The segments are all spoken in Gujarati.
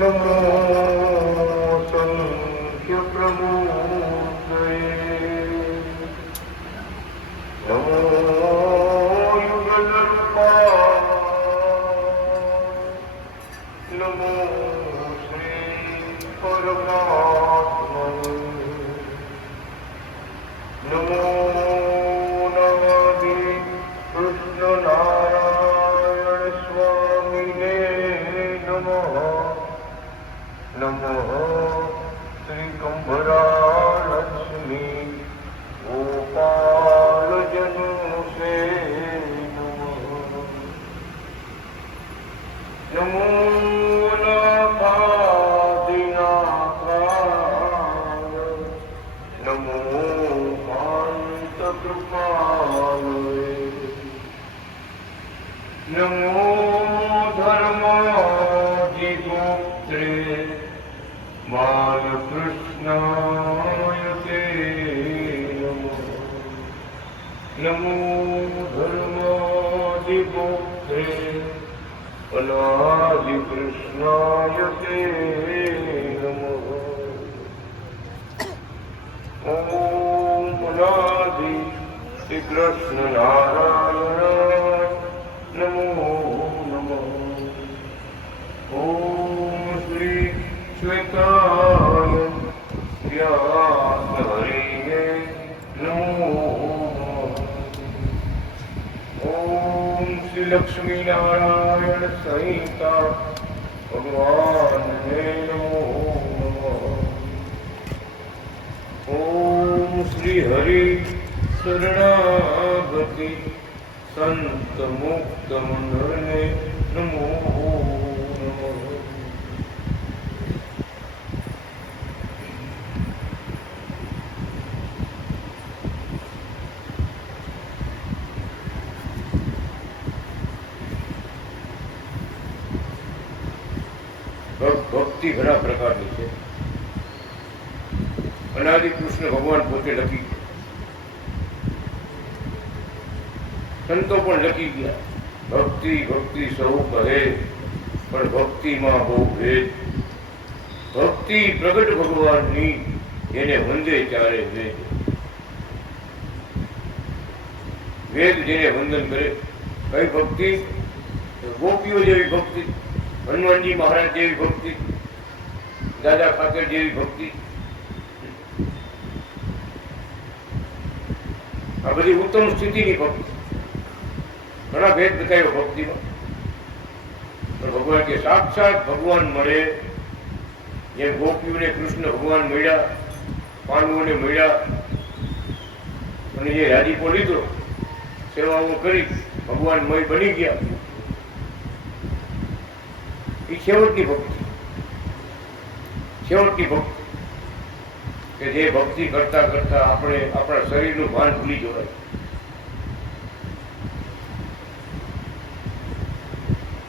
नमो संख्य प्रमोदये नमो युगधर्माय नमो श्री परमात्मने नमो नमः कृष्ण नारायण स्वामिने नमः नमः श्री कंभरालक्ष्मी गोपाल जनुषे नमो नाथादिनाथाय नमो कांतकृपालये नमो धर्माधिगोप्त्रे बालकृष्णाय ते नमो धर्माधिगोप्त्रे अनादिकृष्णाय ते नमः ॐ अनादि श्री कृष्ण नारायण नमो नमः ॐ श्री श्वेताय व्यासहरये नमो ओम श्री लक्ष्मी नारायण संहिता भगवान ने नमो ओम श्री हरि शरणागति संत मुक्त मंडल ने नमो ભક્તિ ઘણા પ્રકારની છે. અનાદિ કૃષ્ણ ભગવાન પોતે લખી ગયા, સંતો પણ લખી ગયા. ભક્તિ ભક્તિ સૌ કહે પણ ભક્તિમાં બહુ ભેદ. ભક્તિ પ્રગટ ભગવાનની એને વંદે ચારે વેદ. વેદ જેને વંદન કરે કઈ ભક્તિ? ગોપીઓ જેવી ભક્તિ, હનુમાનજી મહારાજ જેવી ભક્તિ, દાદા ખાતર જેવી ભક્તિ. આ બધી ઉત્તમ સ્થિતિની ભક્તિ. ઘણા ભેદ બતાવ્યો ભક્તિમાં, પણ ભગવાન કે સાક્ષાત ભગવાન મળે. જેમ ગોપીઓને કૃષ્ણ ભગવાન મળ્યા, પાંડવોને મળ્યા, અને જે રાજીપો લીધો, સેવાઓ કરી, ભગવાનમય બની ગયા. એ છેવટની ભક્તિ. છેવટની ભક્તિ કે જે ભક્તિ કરતા કરતા આપણે આપણા શરીરનું ભાન ભૂલી જવાય,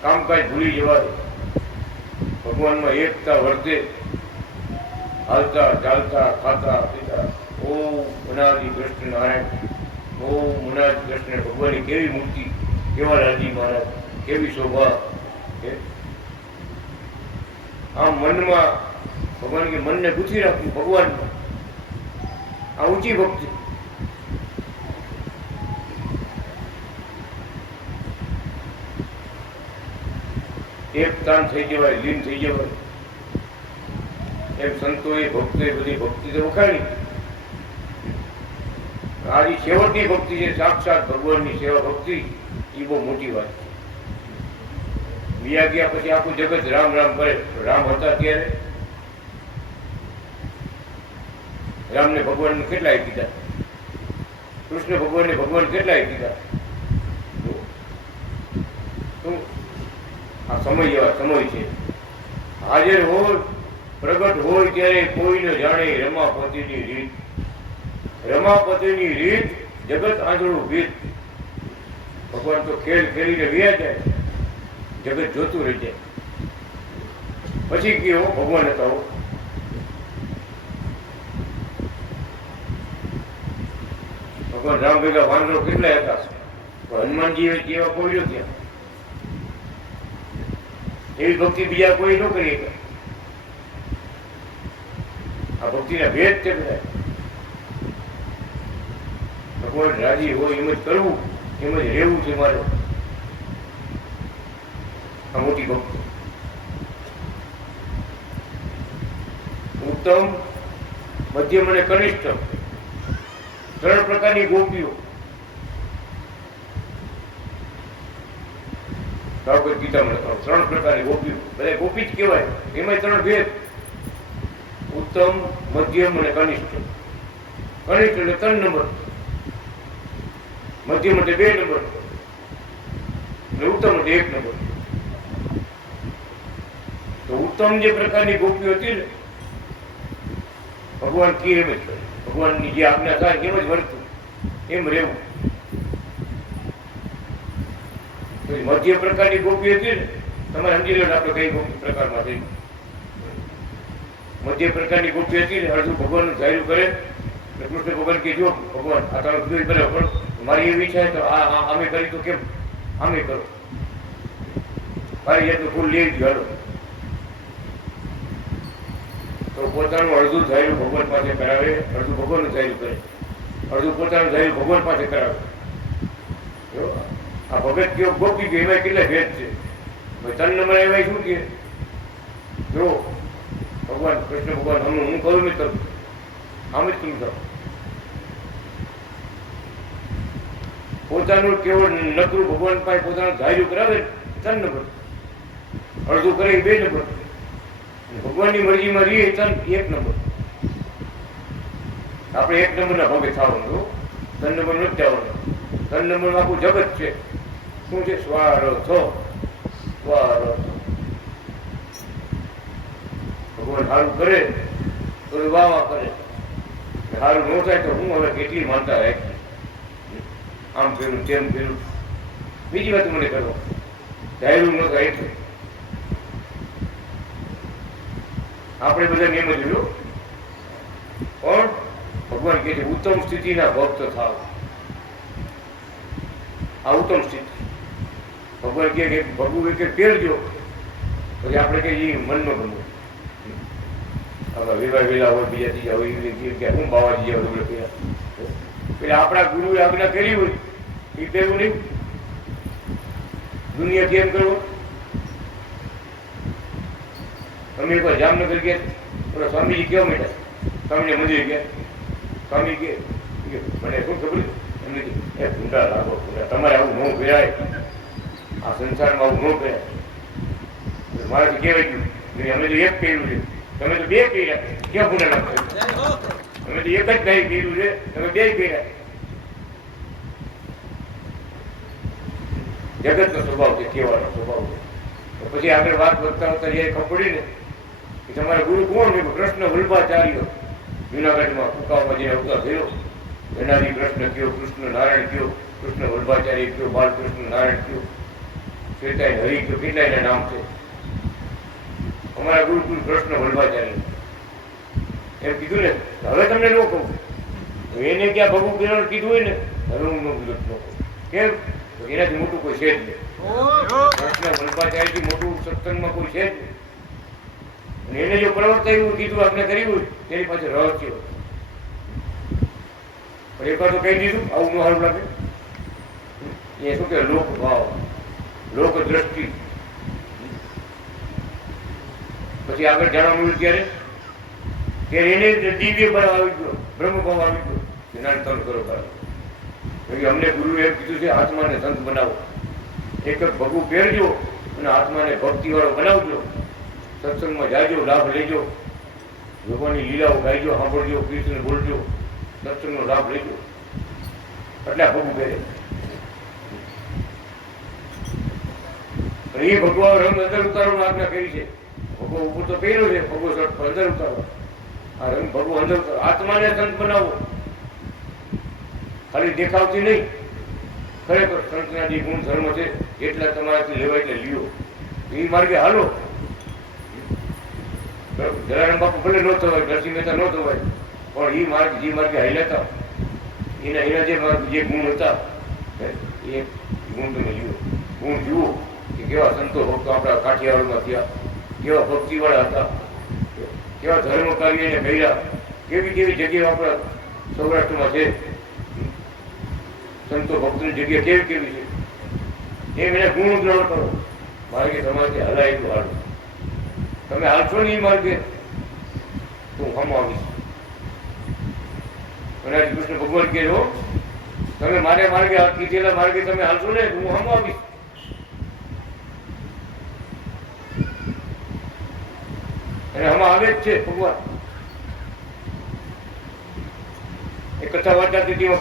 કામકાજ ભૂલી જવાય, ભગવાનમાં એકતા વર્તે, હાલતા ચાલતા ખાતા પીતા. ઓમ અનાદિ કૃષ્ણ નારાયણ, ઓમ અનાદિ કૃષ્ણ. ભગવાનની કેવી મૂર્તિ, કેવા રાજી મહારાજ, કેવી શોભા. આમ મનમાં ભગવાન કે મનને પૂછી રાખવું ભગવાનમાં. આ ઊંચી ભક્તિ. એક તાન થઈ જવાય, લીન થઈ જવાય. એમ સંતોએ ભક્તોએ બધી ભક્તિ તો વખાણી. આ છેવટની ભક્તિ છે, સાક્ષાત ભગવાનની સેવા ભક્તિ. એ બહુ મોટી વાત છે. બીજા ગયા પછી આખું જગત રામ રામ કરે. રામ હતા ત્યારે રામને ભગવાન કેટલાય કીધા, કૃષ્ણ ભગવાનને ભગવાન કેટલાય કીધા. આ સમય એવા સમય છે. હાજર હોય, પ્રગટ હોય ત્યારે કોઈ ન જાણે રમાપતિની રીત. રમાપતિની રીત જગત આંધળું ભીત. ભગવાન તો ખેલ ખેલીને વ્યા જાય, જગત જોતું રહી જાય. પછી કયો ભગવાન હતા. ભગવાન રામ ભેગા વાનરો કેટલા હતા, પણ હનુમાનજી જેવા કોઈ ન થયા. એવી ભક્તિ બીજા કોઈ ન કરી શકે. આ ભક્તિના ભેદ છે બધા. ભગવાન રાજી હોય એમ જ કરવું, એમ જ રહેવું છે મારે. આ મોટી ભક્તિ. ઉત્તમ, મધ્યમ અને કનિષ્ઠ, ત્રણ પ્રકારની ગોપીઓ. ભાગવત ગીતામાં ત્રણ પ્રકારની ગોપીઓ, બધા ગોપી જ કહેવાય. એમાં ત્રણ ભેદ: ઉત્તમ, મધ્યમ અને કનિષ્ઠ. કનિષ્ઠ એટલે 3 નંબર, મધ્યમ એટલે 2 નંબર, અને ઉત્તમ એટલે 1 નંબર. તો ઉત્તમ જે પ્રકારની ગોપીઓ હતી ને, ભગવાન કી એમ જ કરે. ભગવાનની જે આજ્ઞા થાય એમ જ વર્તવું, એમ રહેવું. મધ્ય પ્રકારની ગોપી હતી ને, તમારે સમજી લો આપણે કઈ ગોપી પ્રકારમાં થઈ. મધ્ય પ્રકારની ગોપી હતી ને, અડધું ભગવાનનું ધાર્યું કરે. કૃષ્ણ ભગવાન કે જો ભગવાન આ તારું બધું કરે, પણ મારી એવી ઈચ્છા છે તો આ અમે કરી તો કેમ આમે કરો, મારી જાતનું ફૂલ લઈ ગયો હાલો. તો પોતાનું અડધું ધાર્યું ભગવાન પાસે કરાવે, અડધું ભગવાનનું ધાર્યું કરે, અડધું પોતાનું ધાર્યું ભગવાન પાસે કરાવે. આ ભગત કયો ગોપી ગયો, એમાં કેટલા ભેદ છે. 3 નંબર એમાં શું કે જો ભગવાન કૃષ્ણ ભગવાન હું કહું મેં કરું, આમ જ તમે કરો. પોતાનું કેવળ નકરું ભગવાન પાસે પોતાનું ધાર્યું કરાવે 3 નંબર, અડધું કરે 2 નંબર, ભગવાનની મરજીમાં રહીએ 1 નંબર. આપણે 1 નંબરના ભગે થવાનું, 3 નંબર નથી થવાનું. 3 નંબરમાં આખું જગત છે. શું છે? સ્વાર્થ. ભગવાન સારું કરે તો વાહ કરે, સારું ન થાય તો હું હવે કેટલી માનતા રાખી, આમ પેલું તેમ પેલું. બીજી વાત મને કરો, ધાર્યું ન થાય એટલે આપણે બધાને એમ જ જોયું. પણ ભગવાન કહે છે ઉત્તમ સ્થિતિના ભક્ત થાવ. આ ઉત્તમ સ્થિતિ. ભગવાન કહે કે ભગવું કે પહેરજો, પછી આપણે કહીએ મનમાં ગમવું. વિવાહ વેલા હોય, બીજા ત્રીજા હોય, હું બાવાજી જાવ પેલા આપણા ગુરુએ આજ્ઞા કરી હોય એ પહેરવું નહીં. દુનિયા કેમ કરવું? અમે એકવાર જામનગર ગયા, ઓલા સ્વામીજી કેવા માંડ્યા, સ્વામીને મંદિર ગયા. સ્વામી કે મને શું ખબર એમને એ ભૂંડા લાગો, ભૂંડા તમારે આવું ન પહેરાય, આ સંસારમાં આવું ન પહેરાય. મારાથી કહેવાય ગયું અમે તો એક પહેર્યું છે, તમે તો 2 પહેર્યા, ક્યાં ભૂંડા લાગશે? અમે તો એક જ ભાઈ પહેર્યું છે, તમે 2 પહેર્યા. જગતનો સ્વભાવ છે, કહેવાનો સ્વભાવ છે. પછી આગળ વાત વધતા વધતા જયારે ખબર પડી ને કે તમારા ગુરુ કોણ? કૃષ્ણ વલ્ભાચાર્ય. જુનાગઢમાં કુકામાં જે અવતાર થયો, ગણાદી કૃષ્ણ કયો, કૃષ્ણ નારાયણ કયો, કૃષ્ણ વલ્ભાચાર્ય કયો, બાલકૃષ્ણ નારાયણ કયો, શ્વેતાય હરિ કયો, કેટલા એના નામ છે. અમારા ગુરુકુલ કૃષ્ણ વલ્ભાચાર્ય એમ કીધું ને, હવે તમને ન કહું. એને ક્યાં ભગવું પીવાનું કીધું હોય ને, હવે હું ન કીધું. કેમ? એનાથી મોટું કોઈ છે જ નહીં. કૃષ્ણ વલ્ભાચાર્યથી મોટું સત્સંગમાં કોઈ છે જ નહીં. અને એને જો પ્રવર્તાયું કીધું, આપણે કર્યું હોય તેની પાછળ રહસ્ય. પણ એક વાર તો કહી દીધું, આવું ન સારું લાગે. એ શું કે લોક ભાવ, લોક દ્રષ્ટિ. પછી આગળ જાણવા મળ્યું ત્યારે એને દિવ્ય ભાવ આવી ગયો, બ્રહ્મ ભાવ આવી ગયો. જ્ઞાન તન કરો કરો. અમને ગુરુ એમ કીધું છે આત્માને સંત બનાવો, એક ભગવું પહેરજો અને આત્માને ભક્તિ વાળો બનાવજો. સત્સંગમાં જાજો, લાભ લેજો, ભગવાનની લીલાઓ ગાઈજો, સાંભળજો, કીર્તન બોલજો, સત્સંગનો લાભ લેજો. એટલે ભગવું પહેરે. એ ભગવાન રંગ અંદર ઉતારવાની આજ્ઞા કરી છે. ભગવો ઉપર તો પહેર્યો છે, ભગવો શર્ટ અંદર ઉતારો. આ રંગ ભગવો અંદર ઉતારો. આત્માને સંત બનાવો, ખાલી દેખાવતી નહીં. ખરેખર સંતના જે ગુણ ધર્મ છે એટલા તમારાથી લેવાય એટલે લ્યો, એ માર્ગે હાલો. જલારામ બાપુ ભલે ન થવાય, નરસિંહ મહેતા ન થવાય, પણ એ માર્ગ જે માર્ગે હાલ્યા હતા એના એના જે ગુણ હતા એ ગુણ તમે જુઓ, ગુણ જુઓ કે કેવા સંતો ભક્તો આપણા કાઠિયાવાડમાં થયા, કેવા ભક્તિવાળા હતા, કેવા ધર્મ કાર્ય એને કર્યા, કેવી કેવી જગ્યાએ આપણા સૌરાષ્ટ્રમાં છે સંતો ભક્તોની જગ્યા કેવી કેવી છે, એમ એના ગુણ ગ્રહણ કરો. માર્ગે તમારે હલાય એટલું હાલો, તમે હાલશો નહીં માર્ગે તો હું હમ આવીશ. અને કૃષ્ણ ભગવાન કહે હો, તમે મારે માર્ગે કીધેલા માર્ગે તમે હાલશો ને હું હમ આવીશ. અને હમ આવે જ છે ભગવાન. એ કથા વાર્તા હતી,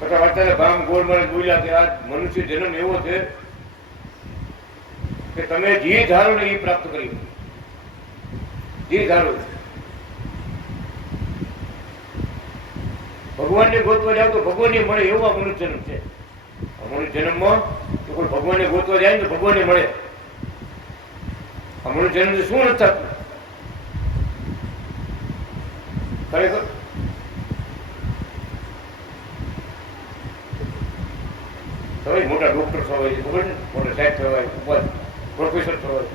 કથા વાર્તા ભામ ગોળ મને બોલ્યા કે આ મનુષ્ય જન્મ એવો છે કે તમે જે ધારો ને એ પ્રાપ્ત કરી, જે ધારો. ભગવાનને ગોતવા જાવ તો ભગવાનને મળે એવો આ મનુષ્ય જન્મ છે. મનુષ્ય જન્મમાં તો કોઈ ભગવાનને ગોતવા જાય ને તો ભગવાનને મળે. આ મનુષ્ય જન્મ શું નથી થતું ખરેખર. તમે મોટા ડોક્ટર થવાય છે ખબર ને, મોટા સાહેબ થવાય, ઉપર પ્રોફેસર થવાય,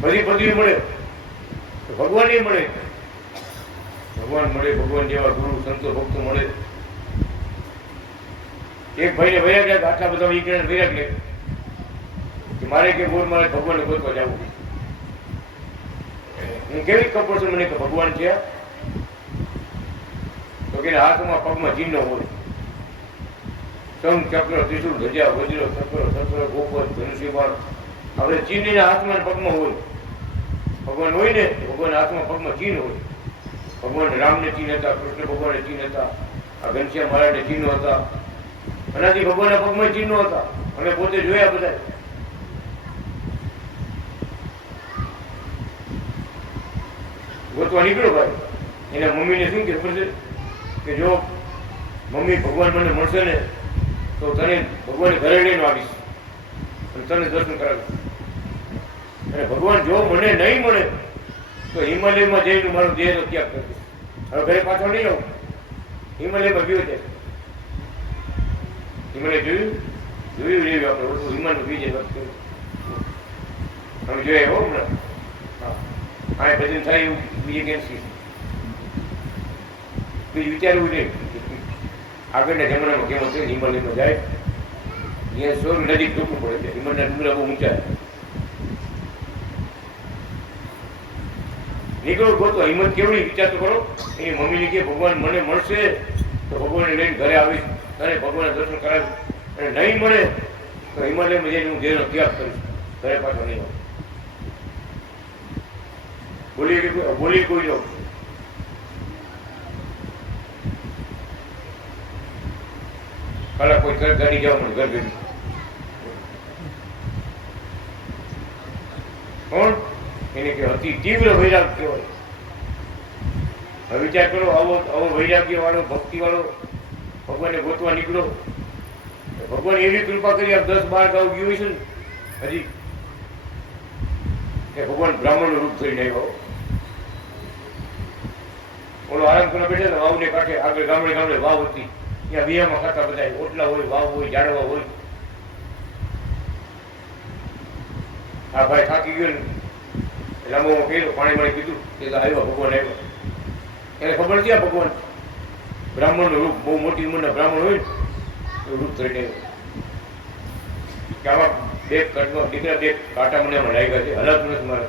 બધી પદવી મળે તો ભગવાન એ મળે. ભગવાન મળે, ભગવાન જેવા ગુરુ સંતો ભક્તો મળે. એક ભાઈને વૈરાગ લે, આટલા બધા ઈકરણ વૈરાગ લે કે મારે કે બોર મારે ભગવાનને ગોતવા જવું. હું કેવી કપડ છું મને કે ભગવાન છે તો કે હાથમાં પગમાં ચિહ્ન હોય, શંખ ચક્ર ત્રિશુળ ધજા વજ્ર ચક્ર ગોપર ધનુષ્ય બાણ, હવે ચિહ્નના હાથમાં પગમાં હોય. ભગવાન હોય ને ભગવાન હાથમાં પગમાં ચિહ્ન હોય. ભગવાન રામને ચિહ્ન હતા, કૃષ્ણ ભગવાનને ચિહ્ન હતા, આ ઘનશ્યામ મહારાજને ચિહ્નો હતા, એનાથી ભગવાનના પગમાં ચિહ્નો હતા. અમે પોતે જોયા બધા. ગોતવા નીકળો ભાઈ. એના મમ્મીને શું કે ખબર છે કે જો મમ્મી ભગવાન મને મળશે ને તો તને ભગવાન ઘરે લઈને આવીશ અને તને દર્શન કરાવીશ. અને ભગવાન જો મને નહીં મળે તો હિમાલયમાં જઈને મારો દેહનો ત્યાગ કરીશ. હવે ઘરે પાછો નહીં આવું, હિમાલયમાં ગયો છે. હિમાલય જોયું જોયું આપણે હિમાલય બીજે વાત કર્યું અમે જોઈએ હો હમણાં. હા આ ભજન થાય એવું બીજે કેન્સી બીજું વિચારવું નહીં. આગળના જમાનામાં કેવો છે, હિમાલયમાં જાય ત્યાં સોર નજીક ટૂંકું પડે છે. હિમાલયના ડુંગરા બહુ ઊંચા નીકળો ગોતો. હિંમત કેવડી વિચાર તો કરો. એની મમ્મીને કે ભગવાન મને મળશે તો ભગવાનને લઈને ઘરે આવીશ અને ભગવાનના દર્શન કરાવીશ, અને નહીં મળે તો હિમાલયમાં જઈને હું દેહનો ત્યાગ કરીશ, ઘરે પાછો નહીં આવું. બોલી કોઈ લો. કાલા કોઈ ગાડી જાવ મને ઘર ભેગી કોણ એને કે અતિ તીવ્ર વૈરાગ કહેવાય. હવે વિચાર કરો, આવો વૈરાગ્ય વાળો ભક્તિ વાળો ભગવાનને ગોતવા નીકળો. ભગવાન એવી કૃપા કરી આપ 10-12 ગાવ ગયું છે ને હજી કે ભગવાન બ્રાહ્મણનું રૂપ થઈને આવ્યો. ઓલો આરામ કરવા બેઠા વાવને કાંઠે આગળ ગામડે ગામડે વાવ હતી, ત્યાં વિયામાં ખાતા બધા ઓટલા હોય, વાવ હોય, ઝાડવા હોય. આ ભાઈ થાકી ગયો ને લાંબોમાં કહ્યું, પાણી પાણી પીધું કે આવ્યો ભગવાન આવ્યો. એને ખબર નથી આ ભગવાન બ્રાહ્મણનું રૂપ, બહુ મોટી ઉંમરના બ્રાહ્મણ હોય ને રૂપ થઈને આવ્યો કે આમાં બે કટમાં દીકરા બે કાંટા મને એમાં લાગ્યા છે, હલાતું નથી મારે.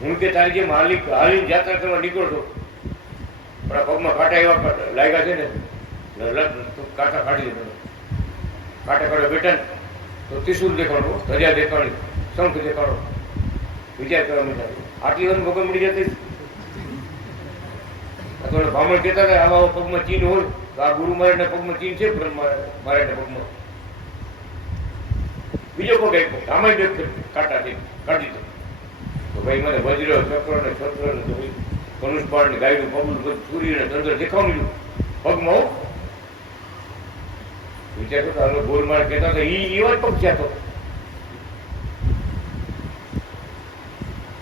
હું કે તારી જેમ હાલીને યાત્રા કરવા નીકળો છો પણ આ પગમાં કાંટા એવા લાગ્યા છે ને કાંટા કાઢી દે. કાંટા કાઢો બેઠા ને તો ત્રિશુલ દેખાડો, ધજા દેખાડી, શંખ દેખાડો. વિચાર કરવા માંડ્યા આટલી વાર ભગવાન મળી જતી. બ્રાહ્મણ કહેતા હતા આવા પગમાં ચીન હોય તો આ ગુરુ મહારાજના પગમાં ચીન છે, મહારાજના પગમાં બીજો પગ આપ્યો, આમાં બે કાંટા છે, કાઢી દો. તો ભાઈ મને વજ્ર ચક્ર ને છત્ર ને ધનુષબાણ ને ગાયનું પગલું બધું સૂર્ય ને ચંદ્ર દેખાવ મળ્યું પગમાં. હું વિચાર કરતા ગોળ મારે કહેતા હતા એવા જ પગ છે.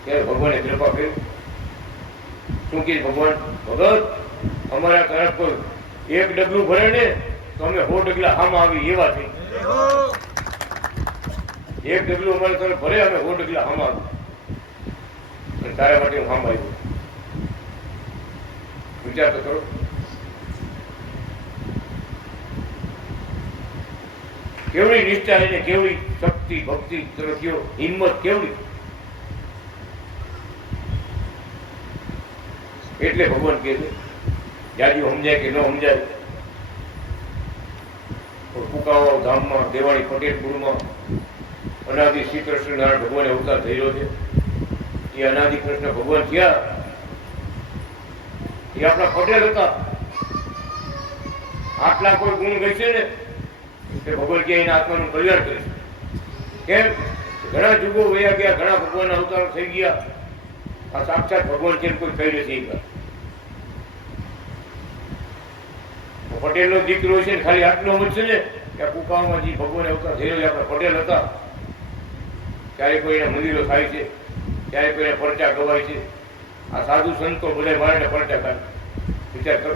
તો ત્યારે ભગવાને કૃપા કરી. શું કીધું ભગવાન? ભગત, અમારા તરફ કોઈ એક ડગલું ભરે ને તો અમે 100 ડગલા હામાં આવી એવા થઈ. એક ડગલું અમારા તરફ ભરે, અમે 100 ડગલા હામાં આવી. અને તારા માટે હું હામ આવ્યો. વિચાર તો કરો. કેવડી નિષ્ઠા એને, કેવડી શક્તિ, ભક્તિ, તમે કયો હિંમત કેવડી. એટલે ભગવાન કહે છે, જાજુ સમજાય કે ન સમજાય, કુકાવા ધામમાં દેવાણી પટેલપુરમાં અનાદિ શ્રી કૃષ્ણ નારાયણ ભગવાને અવતાર થઈ રહ્યો છે. એ અનાદિ કૃષ્ણ ભગવાન થયા એ આપણા પટેલ હતા. આટલા કોઈ ગુણ ગઈ છે ને કે ભગવાન કે એના આત્માનું કલ્યાણ કરે. કેમ? ઘણા યુગો વયા ગયા, ઘણા ભગવાનના અવતારો થઈ ગયા. આ સાક્ષાત ભગવાન છે કોઈ કહી નથી. પટેલનો દીકરો છે ને ખાલી આટલો વધશે ને કે કુકામાં જે ભગવાન અવતાર થયેલો આપણા પટેલ હતા. ત્યારે કોઈના મંદિરો થાય છે, ત્યારે કોઈને પરચા ગવાય છે. આ સાધુ સંતો બધા મારે પરચા થાય. વિચાર કરો.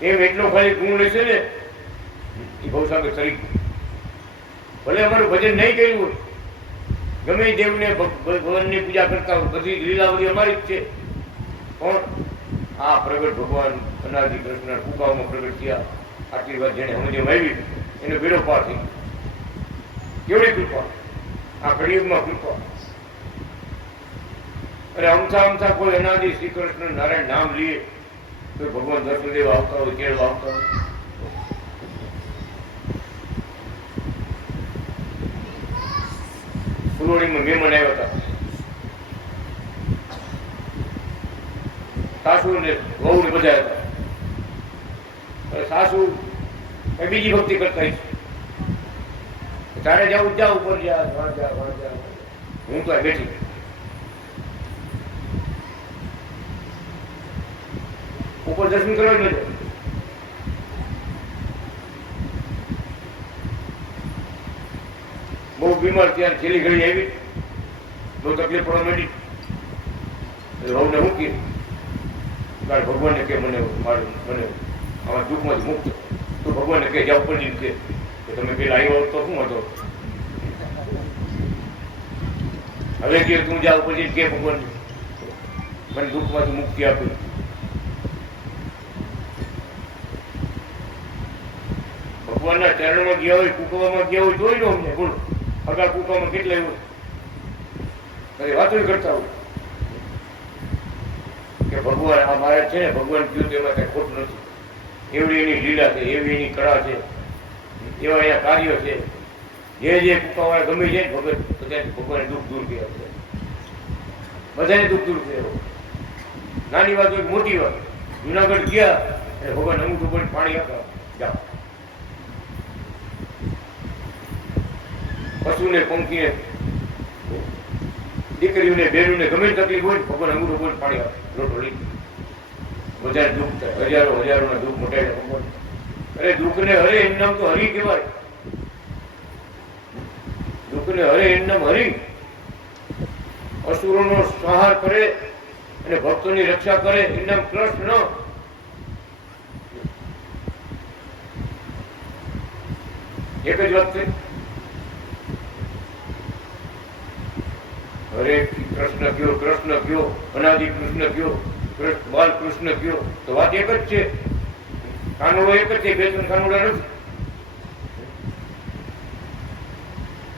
એમ એટલો ખાલી ગુણ લેશે ને એ ભવસાગર તરીકે. ભલે અમારું ભજન નહીં કર્યું હોય, ગમે દેવને ભગવાનની પૂજા કરતા હોય, બધી લીલાવલી અમારી જ છે, પણ આ પ્રગટ ભગવાન અનાદિ કૃષ્ણ કુકાઓમાં પ્રગટ થયા. આટલી વાત જેને સમજમાં આવી એનો બેડો પાર થઈ. કેવડી કૃપા! આ કળિયુગમાં કૃપા. અરે અમથા કોઈ અનાદિ શ્રી કૃષ્ણ નારાયણ નામ લઈએ તો ભગવાન દર્શન દેવા આવતા હોય, કેળવા આવતા હોય. ફુલવાણીમાં મહેમાન આવ્યા હતા. સાસુ ને વહુ ને બધા હતા. સાસુ બીજી ભક્તિ કરતા તારે જાવ જા ઉપર જા, હું તો બેઠી. ઉપર દર્શન કરવા જ નથી. બહુ બીમાર ત્યારે છેલ્લી ઘડી આવી, બહુ તકલીફ પડવા માંડી. વહુને મૂકી કારણ ભગવાનને કે મને મારું મને આવા દુઃખમાંથી મુક્ત. તો ભગવાનને કે જાવ ઉપર કે તમે પેલા આવ્યો તો શું હતો, હવે કે તું જા ઉપર કે ભગવાન મને દુઃખમાંથી મુક્તિ આપી. ભગવાનના ચરણમાં ગયા હોય, કુકવામાં ગયા હોય જોઈ લો અમને. બોલો અગા કુકવામાં કેટલા હોય વાતો કરતા હોય કે ભગવાન આ મારે છે ને, ભગવાન કયું તેમાં કઈ ખોટ નથી. એવડી એની લીલા છે, એવી એની કળા છે, એવા એના કાર્યો છે. જે કુકાવાળા ગમે છે ભગત બધાને ભગવાને દુઃખ દૂર કર્યા છે. બધાને દુઃખ દૂર કર્યા. નાની વાત હોય મોટી વાત. જુનાગઢ ગયા અને ભગવાન અમુક ઉપર પાણી આપતા જાઓ. પશુને પંખીને દીકરીઓને બેનોને ગમે તકલીફ હોય ભગવાન અમુક ઉપર પાણી આપે. લોટો લઈ બધા દુઃખ થાય. હજારોના દુઃખ મોટાય ભગવાન. અરે દુઃખને હરે એમ નામ તો હરી કહેવાય. દુઃખને હરે એમ નામ હરી. અસુરોનો સંહાર કરે અને ભક્તોની રક્ષા કરે એમ નામ કૃષ્ણ. એક જ વાત છે. હરે કૃષ્ણ કયો, કૃષ્ણ કયો, અનાદિ કૃષ્ણ કયો, બાલ કૃષ્ણ કયો, તો વાત એક જ છે. કાનુડો એક જ છે, બે ત્રણ કાનુડા નથી.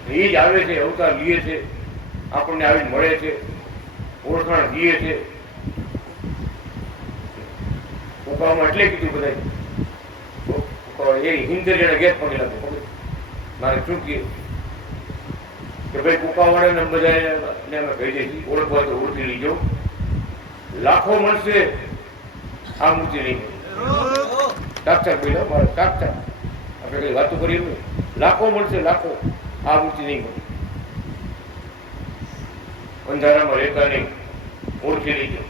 એ જ આવે છે, અવતાર લીએ છે, આપણને આવીને મળે છે, ઓળખાણ દીએ છે. કુકામાં એટલે કીધું બધા એ હિન્દ જણા ગેસ પગેલા મારે શું કહીએ કે ભાઈ કુકાવાળાને બધા અમે કહી દઈશું ઓળખવા તો ઓળખી લીજો. લાખો મળશે, આ મૂર્તિ નહીં. સાક્ષાત બોલ્યા મારે સાક્ષાત આપણે કઈ વાતો કરીએ નહીં. લાખો મળશે, લાખો, આ મૂર્તિ નહીં મળે. અંધારામાં રહેતા નહીં, ઓળખી લીજો.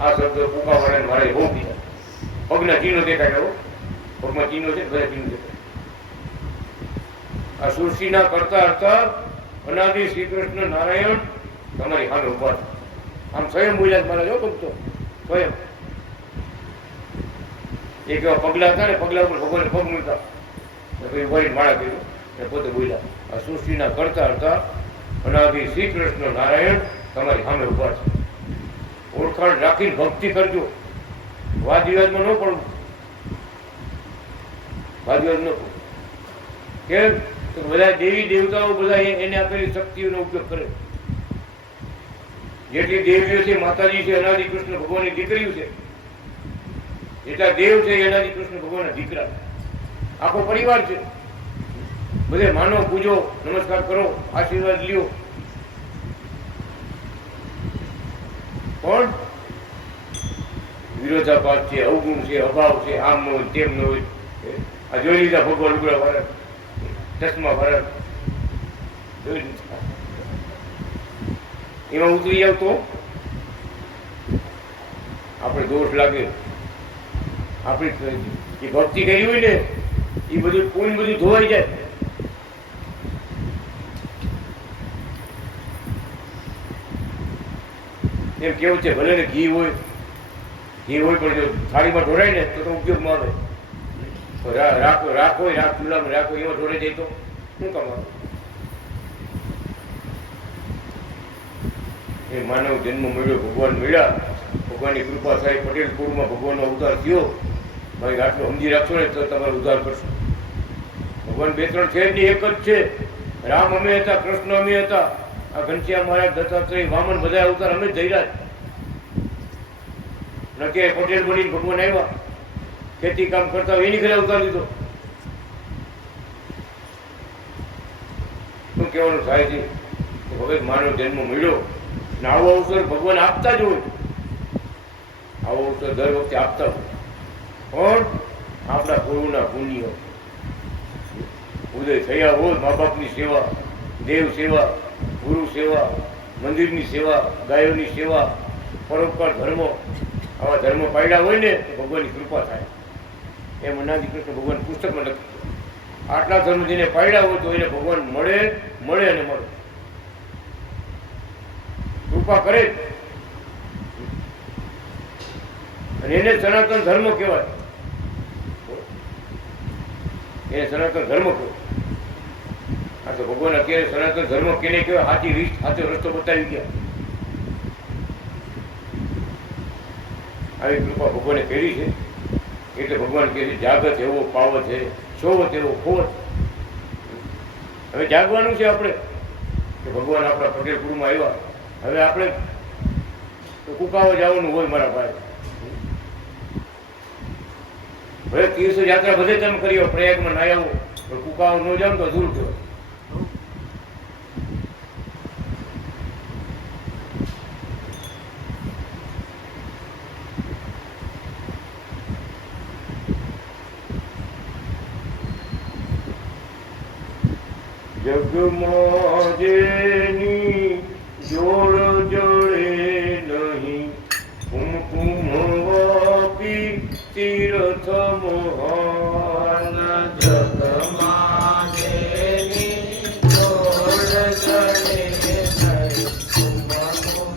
આ શબ્દ કુકાવાળાને મારે બહુ કીધા. પગના ચીનો દેખાય, પગમાં ચીનો છે, બધા ચીનો દેખાય. આ સૃષ્ટિના કરતા હતા અનાદિ શ્રી કૃષ્ણ નારાયણ તમારી સામે ઉભા છે. આમ સ્વયં બોલ્યા મારા જો ભક્તો સ્વયં એક એવા પગલા હતા ને પગલા ઉપર ભગવાને પગ મૂકતા પછી ઉભારી માળા કર્યું અને પોતે બોલ્યા આ સૃષ્ટિના કરતા હતા અનાદિ શ્રી કૃષ્ણ નારાયણ તમારી સામે ઉભા છે. ઓળખાણ રાખીને ભક્તિ કરજો. વાદ વિવાદમાં ન પડવું. વાદ વિવાદ ન પડવું. કેમ તો બધા દેવી દેવતાઓ બધા એને આપેલી શક્તિઓનો ઉપયોગ કરે. જેટલી દેવીઓ છે માતાજી છે અનાદિ કૃષ્ણ ભગવાનની દીકરીઓ છે, જેટલા દેવ છે અનાદિ કૃષ્ણ ભગવાનના દીકરા. આખો પરિવાર છે. બધે માનો પૂજો નમસ્કાર કરો આશીર્વાદ લ્યો. પણ વિરોધાભાસ છે, અવગુણ છે, અભાવ છે, આમ ન હોય તેમ ન હોય. આ જોઈ લીધા ભગવાન ઉગડા ભારત ચશ્મા ભારત જોઈ લીધા. એમાં ઉતરી જાવ તો આપણે દોષ લાગે. આપણી જે ભક્તિ કરી હોય ને એ બધું કોઈ બધું ધોવાઈ જાય. એમ કેવું છે ભલે ને ઘી હોય પણ જો થાળીમાં ઢોળાય ને તો ઉપયોગમાં આવે. રાખ હોય રાખ ચૂલામાં રાખો એમાં ઢોળાઈ જાય તો શું કામ આવે? એ માનવ જન્મ મળ્યો, ભગવાન મળ્યા, ભગવાનની કૃપા થાય, પટેલ કુળમાં ભગવાનનો અવતાર થયો. ભાઈ આટલું સમજી રાખશો ને તો તમારો ઉદ્ધાર કરશો. ભગવાન બે ત્રણ છે જ એક જ છે. રામ અમે હતા, કૃષ્ણ અમે હતા, આ ઘનશ્યામ મહારાજ, દત્તાત્રેય, વામન બધા અવતાર અમે જ ધૈર્યા જ. નકે પટેલ બનીને ભગવાન આવ્યા, ખેતી કામ કરતા હોય એની ઘરે અવતાર લીધો. શું કહેવાનું થાય છે? ભગત માનવ જન્મ મળ્યો ને આવો અવસર ભગવાન આપતા જ હોય. આવો અવસર દર વખતે આપતા હોય. પણ આપણા પૂર્વના પુણ્ય ઉદય થયા હોય, મા બાપની સેવા, દેવ સેવા, ગુરુ સેવા, મંદિરની સેવા, ગાયોની સેવા, પરોપકાર ધર્મ, આવા ધર્મ પાડ્યા હોય ને તો ભગવાનની કૃપા થાય. એમ અનાદિ કૃષ્ણ ભગવાન પુસ્તકમાં લખ્યું. આટલા ધર્મ જેને પાડ્યા હોય તો એને ભગવાન મળે અને મળે. કૃપા કરે અને એને સનાતન ધર્મ કહેવાય. એને સનાતન ધર્મ કહેવાય. આ તો ભગવાન અત્યારે સનાતન ધર્મ કેને કહેવાય? હાથી રીત હાથે રસ્તો બતાવી ગયા. આવી કૃપા ભગવાને કરી છે એટલે ભગવાન કહે છે જાગત એવો પાવત છે, સોવત એવો ખોવત. હવે જાગવાનું છે આપણે કે ભગવાન આપણા પટેલ કુળમાં આવ્યા. હવે આપણે તો કુકાવા જવાનું હોય મારા ભાઈ. ભલે તીર્થ યાત્રા બધે તમે કરી આવો, પ્રયાગમાં ના આવો, પણ કુકાવા ન જાવ તો અધૂરું કહેવાય. જગમાં જેની જોડ જળે નહીં, કુમકુમ વાપી તીર્થ મહાન. જગમાં જેની જોડ જળે નહીં, કુમકુમ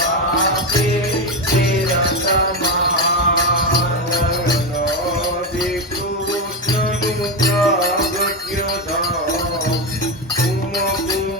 વાપી તીર્થ મહાન. અનાદિ કૃષ્ણનું પ્રાગટ્ય ધામ, કુમકુમ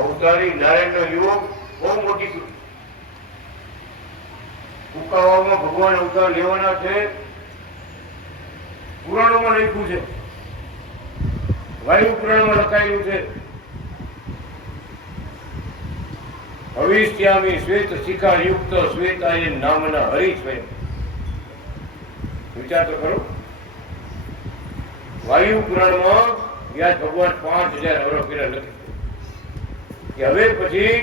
અવતારી નારાયણનો યુવક બહુ મોટી કુકાવામાં ભગવાન અવતાર લેવાના છે. પુરાણોમાં લખ્યું છે, વાયુ પુરાણમાં લખાયેલું છે. ભવિષ્યામી શ્વેત શિખા યુક્ત શ્વેતાય નામના હરિ સ્વયં. વિચાર તો કરો. વાયુ પુરાણમાં વ્યાસ ભગવાન 5000 વર્ષ પહેલા લખ્યું કે હવે પછી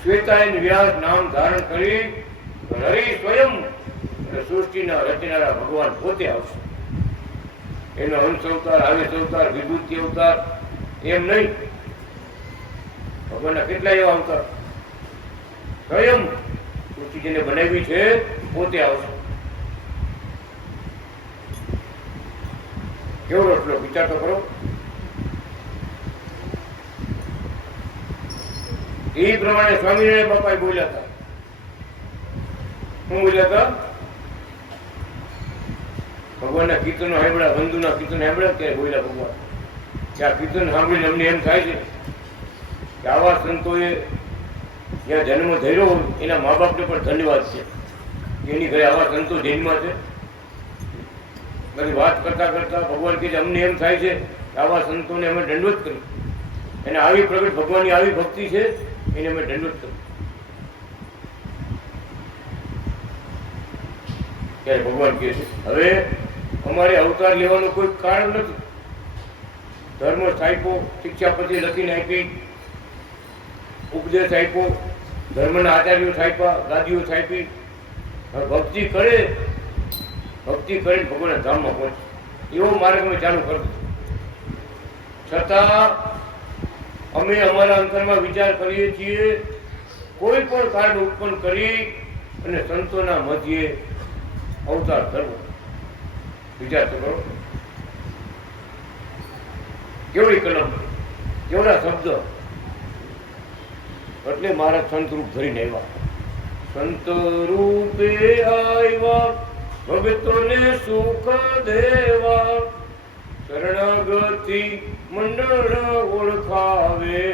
શ્વેતાયન વ્યાસ નામ ધારણ કરી હરિ સ્વયં સૃષ્ટિના રચનારા ભગવાન પોતે આવશે. એનો અંશ અવતાર, આવેશ અવતાર, વિભૂતિ અવતાર એમ નહીં. ભગવાનના કેટલા એવા અવતાર સ્વયં સૃષ્ટિ જેને બનાવી છે પોતે આવશે. કેવો રસલો વિચાર તો કરો. એ પ્રમાણે સ્વામિનારાયણ બાપાએ બોલ્યા હતા. શું બોલ્યા હતા? ભગવાનના કીર્તનો સાંભળ્યા, બંધુના કીર્તન સાંભળ્યા ત્યારે બોલ્યા ભગવાન કે આ કીર્તન સાંભળીને અમને એમ થાય છે કે આવા સંતોએ જ્યાં જન્મ ધર્યો એના મા બાપને પણ ધન્યવાદ છે. એની ઘરે આવા સંતો જન્મમાં છે. બધી વાત કરતા કરતા ભગવાન કહે છે અમને એમ થાય છે કે આવા સંતોને અમે દંડવત કરી. એને આવી પ્રગટ ભગવાનની આવી ભક્તિ છે એને અમે દંડવત કરી. ત્યારે ભગવાન કહે છે હવે અમારે અવતાર લેવાનું કોઈ કારણ નથી. ધર્મ સ્થાપ્યો, શિક્ષાપતિ લખીને આપી, ઉપદેશ આપ્યો, ધર્મના આચાર્યો સ્થાપ્યા, ગાદીઓ સ્થાપી. ભક્તિ કરે, ભક્તિ કરીને ભગવાનના ધામમાં પહોંચે એવો માર્ગ અમે ચાલુ કરી દીધો. છતાં અમે અમારા અંતરમાં વિચાર કરીએ છીએ કોઈ પણ કારણ ઉત્પન્ન કરી અને સંતોના મધ્યે અવતાર કરવો. વિચાર તો કરો. કેવડી કલમ, કેવડા શબ્દ. એટલે મારા સંત રૂપ ધરીને આવ્યા. સંત રૂપે આવ્યા ભક્તોને સુખ દેવા, શરણાગતિ મંડળ ઓળખાવે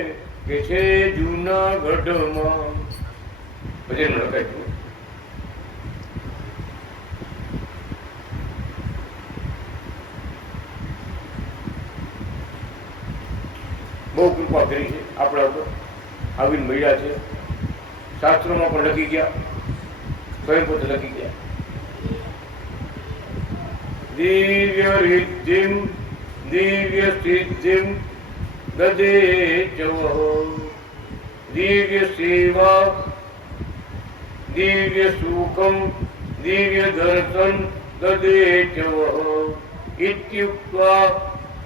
કે છે જૂનાગઢમાં. ભજન લખાયું. બહુ કૃપા કરી છે આપણા ઉપર, આવીને મળ્યા છે. શાસ્ત્રોમાં પણ લખી ગયા, સ્વયં પોતે લખી ગયા. દિવ્ય રિદ્ધિમ દિવ્ય સિદ્ધિમ દદે ચવ, દિવ્ય સેવા દિવ્ય સુખમ દિવ્ય દર્શન દદે ચવ ઇત્યુક્ત્વા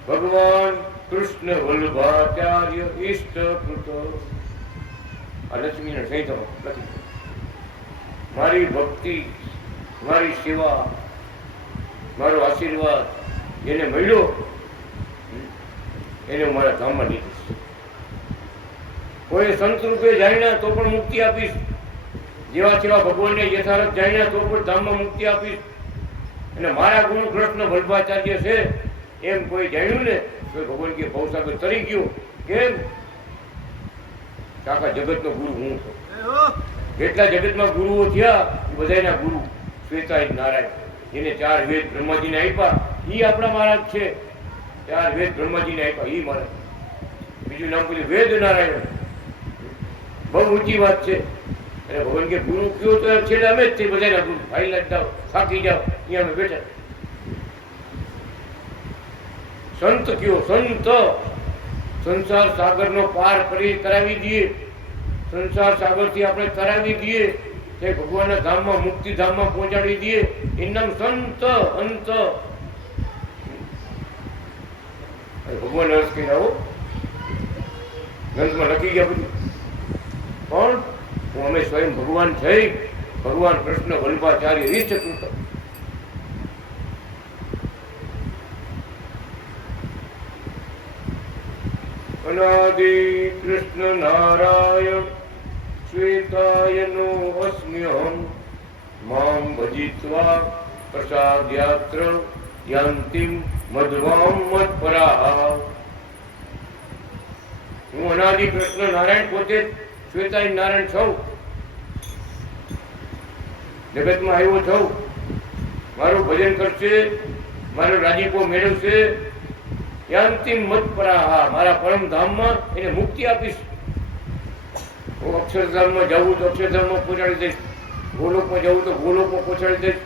ભગવાન કૃષ્ણ વલ્લભાચાર્ય ઇષ્ટકૃત. આ લક્ષ્મીના સંહિતામાં લખી. મારી ભક્તિ, મારી સેવા, મારો આશીર્વાદ એને મળ્યો, એને હું મારા ધામમાં લીધીશ. કોઈ સંત રૂપે જાણ્યા તો પણ મુક્તિ આપીશ, જેવા જેવા ભગવાનને યથાર્થ જાણ્યા તો પણ ધામમાં મુક્તિ આપીશ. અને મારા ગુરુ કૃષ્ણ વલ્લભાચાર્ય છે એમ કોઈ જાણ્યું ને તો ભગવાન કે ભવસાગર તરી ગયો. કેમ? આખા જગતનો ગુરુ હું છું. જેટલા જગતમાં ગુરુઓ થયા બધાના ગુરુ શ્વેતાય નારાયણ, એને 4 વેદ બ્રહ્માજીને આપ્યા, એ આપણા મહારાજ છે. 4 વેદ બ્રહ્માજીને આપ્યા, એ મહારાજ. બીજું નામ કહ્યું વેદ નારાયણ. બહુ ઊંચી વાત છે. અને ભગવાન કે ગુરુ કયો તો છેલ્લે અમે જ છીએ બધાના ગુરુ. ભાઈ લાગતા થાકી જાઓ, અહીંયા અમે બેઠા. સંત કયો? સંત સંસાર સાગરનો પાર કરાવી દઈએ, સંસાર સાગરથી આપણે કરાવી દઈએ, તે ભગવાનના ધામમાં મુક્તિધામમાં પહોંચાડી દઈએ, એનું નામ સંત. અંત ભગવાન અર્થ કહી આવો ગ્રંથમાં લખી ગયા બધું. પણ હું અમે સ્વયં ભગવાન થઈ, ભગવાન કૃષ્ણ વલ્લભાચાર્ય ઇષ્ટકૃત. અનાદિ કૃષ્ણ નારાયણ શ્વેતાયનો અસ્મ્યહમ, મામ ભજિત્વા પ્રસાદ્યાત્ર યાન્તિમ મધ્વામ મત્પરાહ. હું અનાદિ કૃષ્ણ નારાયણ પોતે શ્વેતાય નારાયણ છું, જગતમાં આવ્યો છું. મારું ભજન કરશે, મારો રાજીપો મેળવશે, યાન્તિમ મત્પરાહ, મારા પરમ ધામમાં એને મુક્તિ આપીશ. હું અક્ષરધામમાં જાઉં તો અક્ષરધામમાં પહોંચાડી દઈશ, ગોલોકમાં જાઉં તો ગોલોકમાં પહોંચાડી દઈશ,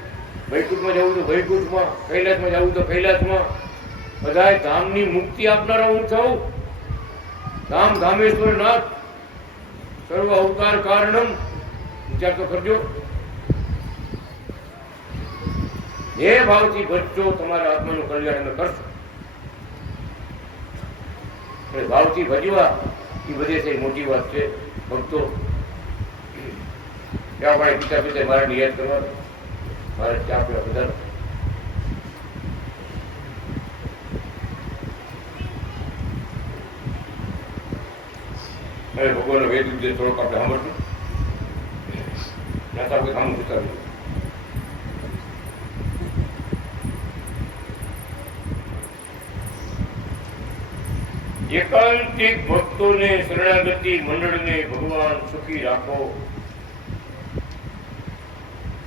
વૈકુંઠમાં જાઉં તો વૈકુંઠમાં, કૈલાસમાં જાઉં તો કૈલાસમાં. બધા ધામની મુક્તિ આપનારો હું છું. ધામ ધામેશ્વર નાથ સર્વ અવતાર કારણમ. વિચાર તો કરજો. જે ભાવથી ભજજો તમારા આત્માનું કલ્યાણ અમે કરશો. ભાવથી ભજવા એ બધે છે મોટી વાત છે. ભક્તો ત્યાં પણ પિતા પિતા મારે યાદ કરવા, મારે ચા પીવા બધા. હવે ભગવાનનો વેદ ઉદ્દેશ થોડોક આપણે સાંભળશું. નાતા આપણે સામું પૂછતા એકાંતિક ભક્તોને શરણાગતિ મંડળને ભગવાન સુખી રાખો.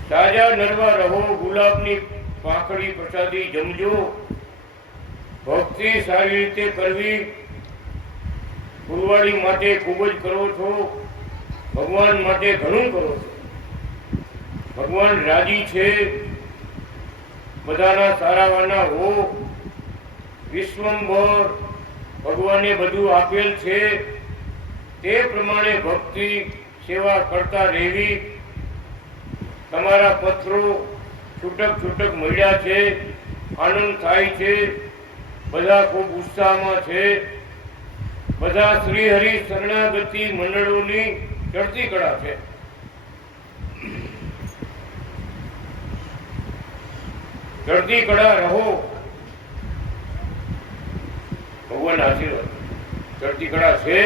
તાજા નરવા રહો, ગુલાબની પાંખડી પ્રસાદી જમજો. ભક્તિ સારી રીતે કરવી, ફૂલવાડી માટે ખૂબ જ કરો છો, ભગવાન માટે ઘણું કરો છો. ભગવાન રાજી છે, બધાના સારાવાના હો. વિશ્વંભર ભગવાને બધું આપેલ છે, તે પ્રમાણે ભક્તિ સેવા કરતા રહેવી. તમારા પત્રો છૂટક છૂટક મળ્યા છે, આનંદ થાય છે, બધા ખૂબ ઉત્સાહમાં છે. બધા શ્રી હરિ શરણાગતિ મંડળોની ચડતી કળા છે. ચડતી કળા રહો. ભગવાનના આશીર્વાદ. ચડતી કળા છે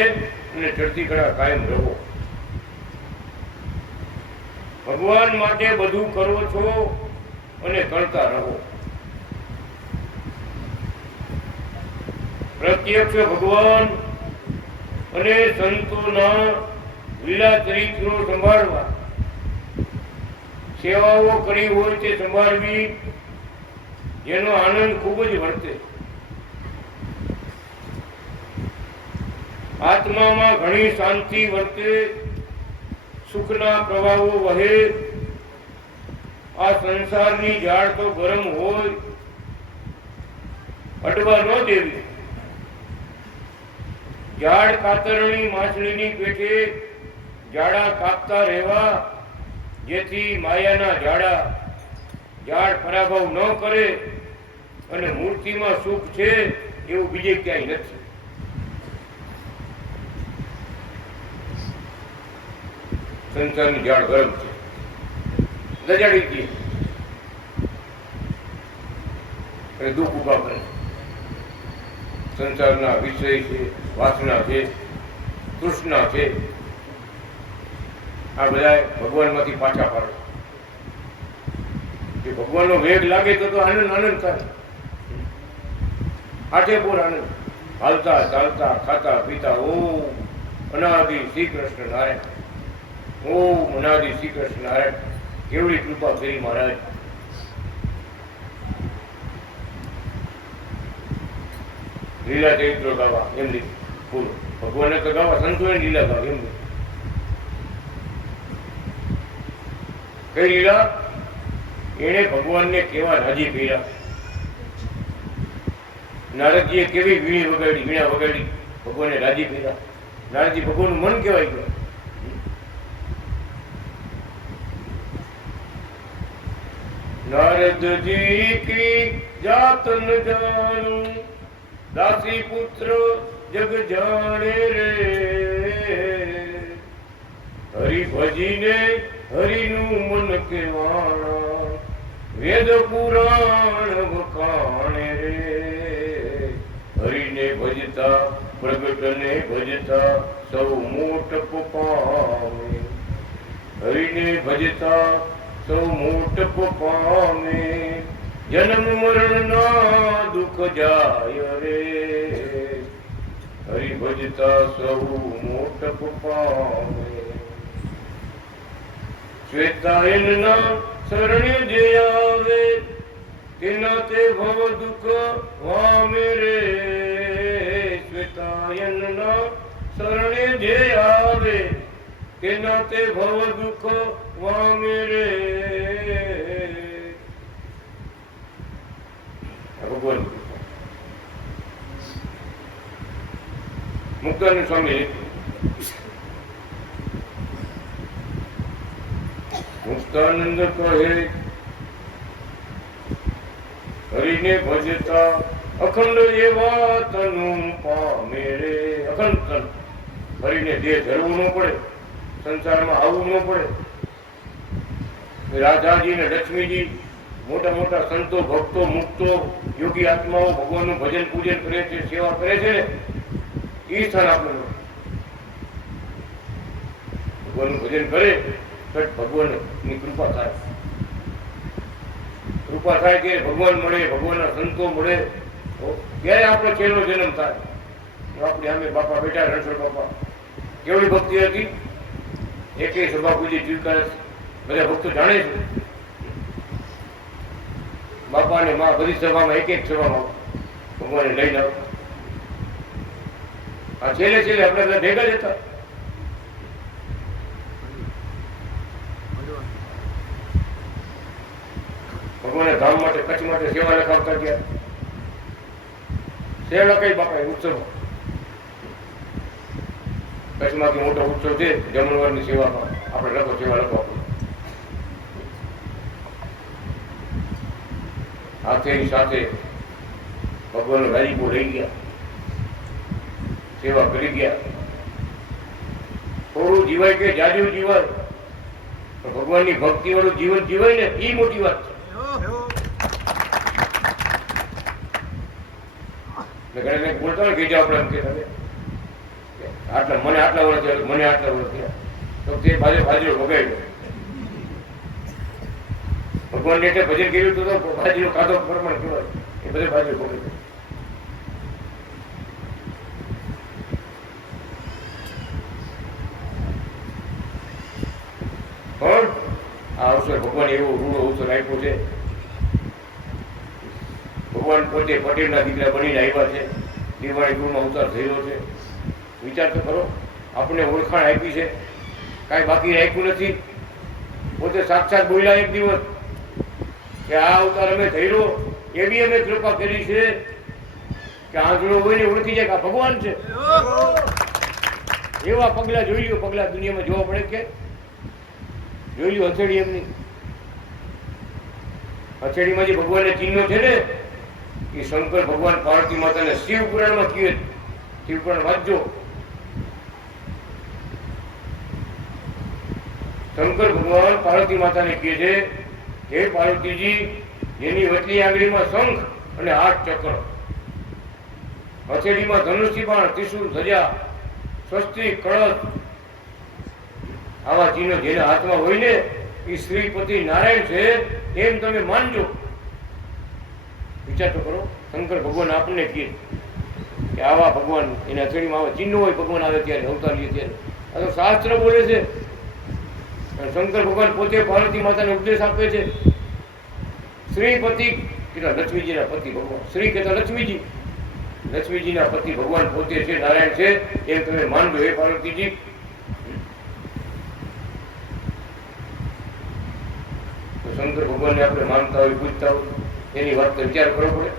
અને ચડતી કળા કાયમ રહો. ભગવાન માટે બધું કરો છો અને કરતા રહો. પ્રત્યક્ષ ભગવાન અને સંતોના લીલા ચરિત્રો સંભાળવા, સેવાઓ કરી હોય તે સંભાળવી, જેનો આનંદ ખૂબ જ વર્તે. આત્મામાં ઘણી શાંતિ વર્તે, સુખના પ્રવાહો વહે. આ સંસારની ઝાડ તો ગરમ હોય, અડવા ન દેવી. ઝાડ કાતરણી માછલીની પેટે ઝાડા કાપતા રહેવા, જેથી માયાના ઝાડ પરાભવ ન કરે. અને મૂર્તિમાં સુખ છે એવું બીજે ક્યાંય નથી. સંસારની ઝાડ ગરમ છે, દજાડી દે અને દુઃખ ઉભા કરે. સંસારના વિષય છે, વાસના છે, તૃષ્ણા છે, આ બધા ભગવાનમાંથી પાછા પાડે. જે ભગવાનનો વેગ લાગે તો આનંદ થાય. આઠે પૂર આનંદ. હાલતા ચાલતા ખાતા પીતા ઓમ અનાદિ શ્રી કૃષ્ણ નારાયણ, ઓમ અનાદિ શ્રી કૃષ્ણ નારાયણ. કેવડી કૃપા કરી મહારાજ. લીલા ચરિત્રો ગાવા એમની બોલો. ભગવાનને તો ગાવા, સંતોએ લીલા ગાવા એમની. કઈ લીલા? એને ભગવાનને કેવા રાજી કર્યા. નારદજીએ કેવી વીણા વગાડી ભગવાનને રાજી કર્યા. નારદજી ભગવાનનું મન કહેવાય ગયું. નારદજી કી જાત ન જાણું, દાસી પુત્ર જગ જાણે રે. હરિ ભજીને હરિનું મન કેવાણા, વેદ પુરાણ વખાણે રે. હરિને ભજતા પ્રગટને ભજતા સૌ મોટપ પામે. હરિને ભજતા સૌ મોટપ પામે. જન્મ મરણ ના દુઃખ જાય રે. હરિ ભજતા સૌ મોટપ પામે. શ્વેતાયન ના શરણે જે આવે, તેના તે ભવ દુઃખ વામે રે. શ્વેતાયન ના શરણે જે આવે, તેના તે ભવ દુઃખ વામે રે. ભગવાન મુક્તાનંદ સ્વામી મુક્તાનંદ કહે, હરિને ભજતા અખંડ એવા તનું પામે રે. અખંડ તન. હરિને દેહ ધરવું ન પડે, સંસારમાં આવવું ન પડે. રાધાજી ને લક્ષ્મીજી, મોટા મોટા સંતો, ભક્તો, મુક્તો, યોગી આત્માઓ ભગવાનનું ભજન પૂજન કરે છે, સેવા કરે છે ને, એ સ્થાન આપણે ભગવાનનું ભજન કરે તો ભગવાનની કૃપા થાય. કૃપા થાય કે ભગવાન મળે, ભગવાનના સંતો મળે. ત્યારે આપણો છેલ્લો જન્મ થાય. આપણે સામે બાપા બેઠા, રણછોડ બાપા કેવડી ભક્તિ હતી. એકે સભા પૂજી સ્વીકાર બધા ભક્તો જાણે છે. બાપા ને મા બધી સભામાં એક સભામાં ભગવાને લઈને આવ. આ છેલ્લે આપણે બધા ભેગા જ હતા. ભગવાને ધામ માટે, કચ્છ માટે સેવા લખાવતા ગયા. સેવા કઈ બાપા ઉત્સવ, કચ્છમાંથી મોટો ઉત્સવ છે જમણવારની સેવામાં. આપણે લખો સેવા લખો. હાથેની સાથે ભગવાનનો રાજીપો રહી ગયા, સેવા કરી ગયા. થોડું જીવાય કે જાજુ જીવાય, પણ ભગવાનની ભક્તિ વાળું જીવન જીવાય ને, એ મોટી વાત છે. ઘરે બોલતા હોય કે આપણે એમ કે આટલા મને આટલા વર્ષ થયા, મને આટલા વર્ષ થયા, તો તે બાજુ ભગાડ્યો. ભગવાન એટલે ભજન કર્યું તો બાજરીનો ખાધો પ્રમાણ કહેવાય, એ બધે બાજુ ભગાડ્યો. પણ આ અવસર ભગવાન એવો રૂડો અવસર આપ્યો છે. ભગવાન પોતે પટેલના દીકરા બનીને આવ્યા છે, દિવાળી ગુરુમાં અવતાર થયેલો છે. વિચાર તો કરો, આપણે ઓળખાણ આપી છે, કાંઈ બાકી રાખ્યું નથી. પોતે સાક્ષાત બોલ્યા એક દિવસ કે આ અવતાર અમે થયેલો, એવી અમે કૃપા કરી છે કે આંધળો હોય ને ઓળખી જાય કે આ ભગવાન છે. એવા પગલા જોઈ લ્યો, પગલા દુનિયામાં જોવા પડે કે જોઈ લ્યો. હથેળી એમની, હથેળીમાં જે ભગવાનને ચિહ્નો છે ને, એ શંકર ભગવાન પાર્વતી માતાને શિવ પુરાણમાં કહે, શિવ પુરાણ વાંચજો. શંકર ભગવાન પાર્વતી માતાને કહે છે, હે પાર્વતીજી, જેની વચલી આંગળીમાં શંખ અને 8 ચક્ર, હથેળીમાં ધનુષી બાણ, ત્રિશૂળ, ધજા, સ્વસ્તિક, કળશ, આવા ચિહ્નો જેના હાથમાં હોય ને, એ શ્રીપતિ નારાયણ છે એમ તમે માનજો. વિચાર તો કરો, શંકર ભગવાન આપણને કહે કે આવા ભગવાન, એના હથેળીમાં આવા ચિહ્નો હોય, ભગવાન આવે ત્યારે, અવતાર લે ત્યારે. આ તો શાસ્ત્ર બોલે છે. શંકર ભગવાન પોતે પાર્વતી માતાને ઉપદેશ આપે છે. શ્રીપતિ કેટલા, લક્ષ્મીજીના પતિ ભગવાન, શ્રી કહેતા લક્ષ્મીજી, લક્ષ્મીજીના પતિ ભગવાન પોતે છે, નારાયણ છે એમ તમે માનજો. હે પાર્વતીજી, તો શંકર ભગવાનને આપણે માનતા હોય, પૂજતા હોય, એની વાત તો વિચાર કરવો પડે.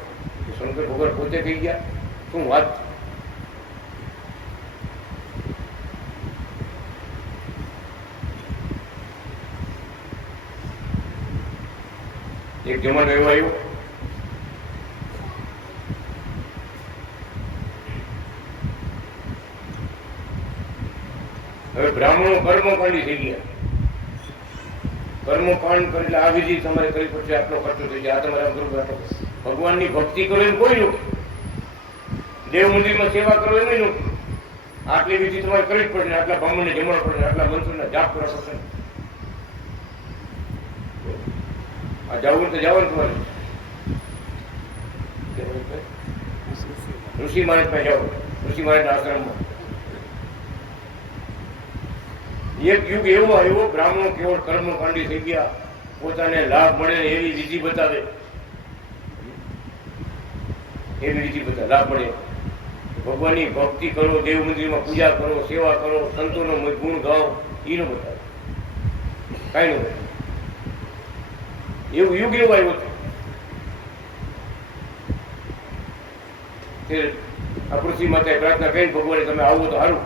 શંકર ભગવાન પોતે કહી ગયા, શું વાત. એક જમાનો એવો આવ્યો, હવે બ્રાહ્મણો કર્મકાંડી થઈ ગયા. કર્મકાંડ કરે એટલે આ વિધિ તમારે કરવી પડશે, આટલો ખર્ચો થઈ જાય, આ તમારે આમ કરવું, આટલો. ભગવાનની ભક્તિ કરો એમ કોઈ નથી, દેવ મંદિરમાં સેવા કરો એમ નથી. આટલી વિધિ તમારે કરવી જ પડશે, આટલા બ્રાહ્મણને જમવા પડશે, આટલા મંત્રોના જાપ કરવા પડશે. આ જવું તો જવાનું તમારે ઋષિ મહારાજ પાસે જાઓ, ઋષિ મહારાજના આશ્રમમાં. એક યુગ એવો આવ્યો, બ્રાહ્મણો કેવળ કર્મકાંડી થઈ ગયા, પોતાને લાભ મળે એવી વિધિ બતાવે, એવી વિધિ બતાવે, લાભ મળે. ભગવાનની ભક્તિ કરો, દેવ મંદિરમાં પૂજા કરો, સેવા કરો, સંતોનો ગુણ ગાઓ, એ નો બતાવે, કાંઈ ન બતાવે. એવું યુગ એવો આવ્યો છે. આ પૃથ્વી માતાએ પ્રાર્થના કરીને ભગવાને તમે આવો તો સારું.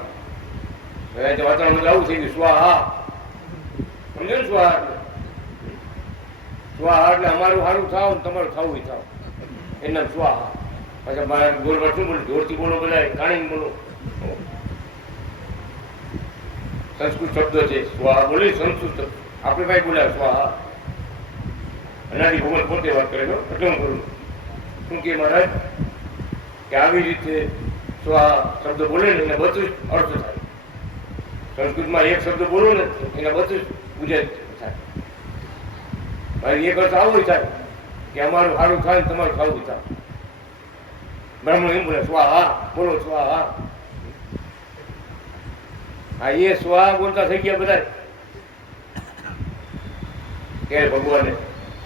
વાતાવરણ આવું થઈ ગયું, સ્વાહા, સમજો ને? સ્વાહા એટલે સ્વાહા એટલે અમારું સારું થાવ, તમારું થવું થાવ, એના સ્વાહા. પાછા મારા ગોળમાં શું બોલો, જોરથી બોલો, બધા કાણીને બોલો. સંસ્કૃત શબ્દ છે સ્વાહા, બોલે સંસ્કૃત. આપણે ભાઈ બોલ્યા સ્વાહા. અનાદિ ભગવાન પોતે વાત કરે છો, એટલે હું કરું. શું કે મહારાજ કે આવી રીતે સ્વાહા શબ્દ બોલે ને એને બધું જ અર્થ થાય. સંસ્કૃતમાં એક શબ્દ બોલો ને એના બધું જ ગુજરાતી થાય. મારી એક અર્થ આવો થાય કે અમારું સારું થાય ને તમારું સારું થાય. બ્રાહ્મણ એમ બોલે સ્વાહા, બોલો સ્વાહા. હા, એ સ્વાહા બોલતા થઈ ગયા બધા. ત્યારે ભગવાને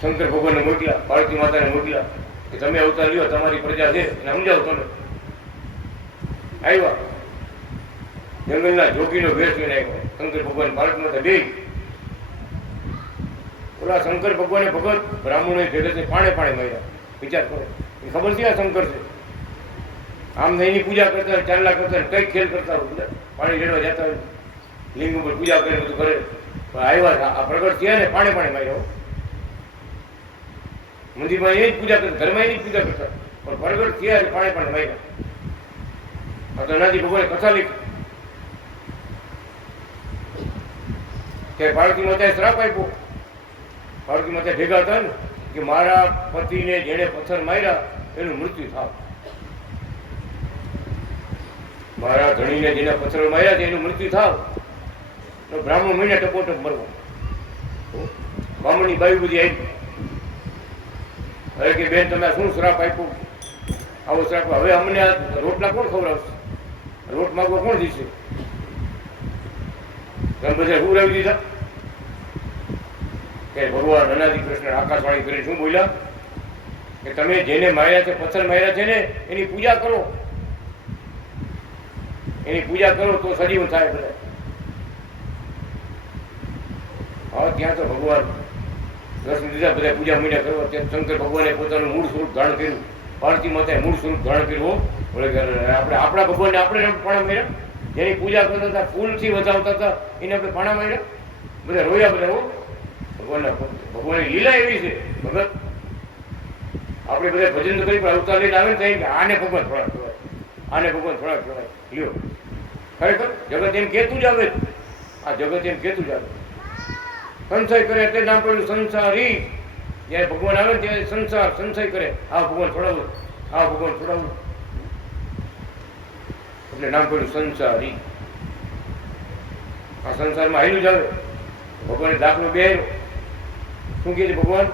શંકર ભગવાનને મોકલ્યા, પાર્વતી માતાને મોકલ્યા કે તમે અવતાર લ્યો, તમારી પ્રજા છે એને સમજાવો. તમે આવ્યા, જંગલના જોગીનો વેશ લઈને આવ્યો. શંકર ભગવાન પાર્વતી માતા બે. ઓલા શંકર ભગવાને ભગત બ્રાહ્મણો જગતને પાણે પાણે માર્યા. વિચાર કરો, એ ખબર છે આ શંકર છે. આમ એની પૂજા કરતા, ચાંદલા કરતા, કઈ ખેલ કરતા હોય, પાણી રેડવા જતા હોય, લિંગ ઉપર પૂજા કરે, બધું કરે. પણ આવ્યા આ પ્રગટ થયા ને પાણે પાણે માર્યા. મંદિરમાં એ જ પૂજા કરતા, ઘરમાં એની જ પૂજા કરતા, પણ પ્રગટ થયા ને પાણે પાણે માર્યા. આ તો નાજી ભગવાને કથા લીધી કે પાર્વતી માતાએ શ્રાપ આપ્યો. પાર્વતી માતા ભેગા હતા ને કે મારા પતિને જેણે પથ્થર માર્યા એનું મૃત્યુ થાવ. મારા ધણીને જેના પથ્થરો માર્યા છે એનું મૃત્યુ થાવ તો બ્રાહ્મણ મહિને ટપોટપ મરવો. બામણની બાઈ બધી આવી હવે કે બેન તમે શું શ્રાપ આપ્યો, આવો શ્રાપ હવે અમને આ રોટલા કોણ ખવડાવશે, રોટ માગવા કોણ દીશે, તમે બધા ઉરાવી દીધા. કે ભગવાન અનાદિ કૃષ્ણ આકાશવાણી કરીને શું બોલ્યા કે તમે જેને માર્યા છે, પથ્થર માર્યા છે ને એની પૂજા કરો, એની પૂજા કરો તો સજીવન થાય બધા. હા ત્યાં તો ભગવાન દર્શન દીધા, બધા પૂજા મહિના કરવા. ત્યાં શંકર ભગવાને પોતાનું મૂળ સ્વરૂપ ધારણ કર્યું, પાર્વતી માતાએ મૂળ સ્વરૂપ ધારણ કર્યું. આપણે આપણા ભગવાનને આપણે પાણા માર્યા, જેની પૂજા કરતા હતા ફૂલથી વધાવતા હતા એને આપણે પાણા માર્યા, બધા રોયા બધા. હો ભગવાનની લીલા એવી છે ભગત. આપણે બધા ભજન કરી પણ અવતાર લઈને આવે ને તો આને ભગવાન થોડા કહેવાય, આને ભગવાન થોડા કહેવાય. લ્યો ખરેખર જગત એમ કહેતું જ આવે, આ જગત એમ કહેતું જ આવે. સંશય કરે એટલે નામ પડ્યું સંસારી. જ્યારે ભગવાન આવે ને ત્યારે સંસાર સંશય કરે, આ ભગવાન છોડાવું, આ ભગવાન છોડાવું, એટલે નામ પડ્યું સંસારી. આ સંસારમાં હાલ્યું જ આવે. ભગવાને દાખલો બે શું કહે છે ભગવાન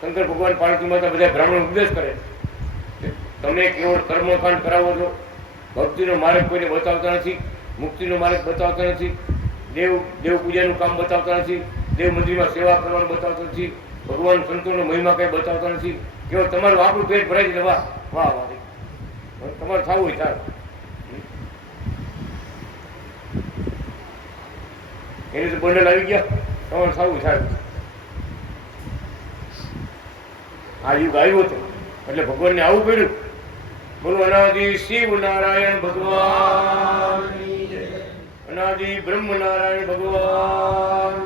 શંકર ભગવાન પાર્વતી માતા બધા બ્રાહ્મણ ઉપદેશ કરે, તમે કેવળ કર્મકાંડ કરાવો છો, ભક્તિનો માર્ગ કોઈને બતાવતા નથી, મુક્તિનો માર્ગ બતાવતા નથી, દેવ પૂજાનું કામ બતાવતા નથી, દેવ મંદિરમાં સેવા કરવાનું બતાવતા નથી, ભગવાન સંતોનો મહિમા કઈ બતાવતા નથી. કેવળ તમારું આપણું પેટ ભરાય છે. વાહ વાહ વાહ, તમારે થવું હોય થાય. એની તો બંડલ આવી ગયા, તમારે થવું થાય. આ યુગ આવ્યો હતો એટલે ભગવાનને આવું પડ્યું. બોલો અનાદિ શિવ નારાયણ ભગવાન, અનાદિ બ્રહ્મ નારાયણ ભગવાન,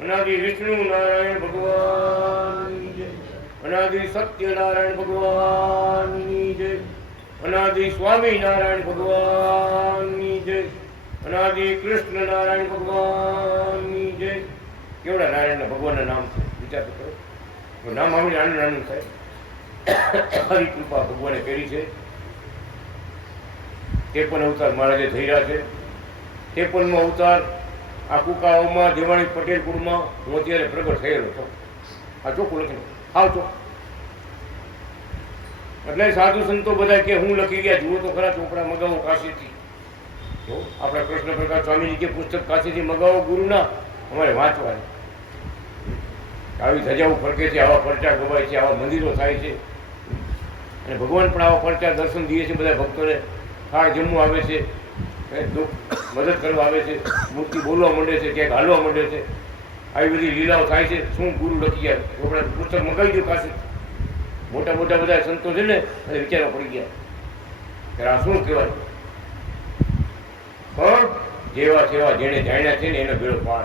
અનાદિ વિષ્ણુ નારાયણ ભગવાન, અનાદિ સત્ય નારાયણ ભગવાન, અનાદિ સ્વામી નારાયણ ભગવાન, અનાદિ કૃષ્ણ નારાયણ ભગવાન. કેવડા નારાયણના ભગવાનના નામ છે, વિચાર કરો. નામ આવી નાનું નાનું થાય. હરી કૃપા ભગવાને કરી છે. 53 અવતાર મહારાજે થઈ રહ્યા છે. 53મો અવતાર આ કુકાઓમાં દેવાણી પટેલ કુળમાં હું અત્યારે પ્રગટ થયેલો હતો. આ ચોખ્ખું લખેલું, આવ ચોખ્ખું. એટલે સાધુ સંતો બધા કે હું લખી ગયા, જુઓ તો ખરા ચોપડા મગાવો કાશીથી. આપણા કૃષ્ણ પ્રકાશ સ્વામીજી કે પુસ્તક કાશીથી મગાવો ગુરુના, અમારે વાંચવાની. આવી ધજાઓ ફરકે છે, આવા પરચા ગવાય છે, આવા મંદિરો થાય છે, અને ભગવાન પણ આવા પરચા દર્શન દે છે. બધા ભક્તોને થાળ જમવું આવે છે, મદદ કરવા આવે છે, મૂર્તિ બોલવા માંડે છે, ક્યાંક હાલવા માંડે છે. આવી બધી લીલાઓ થાય છે. શું ગુરુ લખી ગયા, આપણે પુસ્તક મગાવી દો કાશી. મોટા મોટા બધા સંતો છે ને અને વિચારવા પડી ગયા કે આ શું કહેવાય. પણ જેવા સેવા જેને જાણ્યા છે ને એનો બેડો પાર.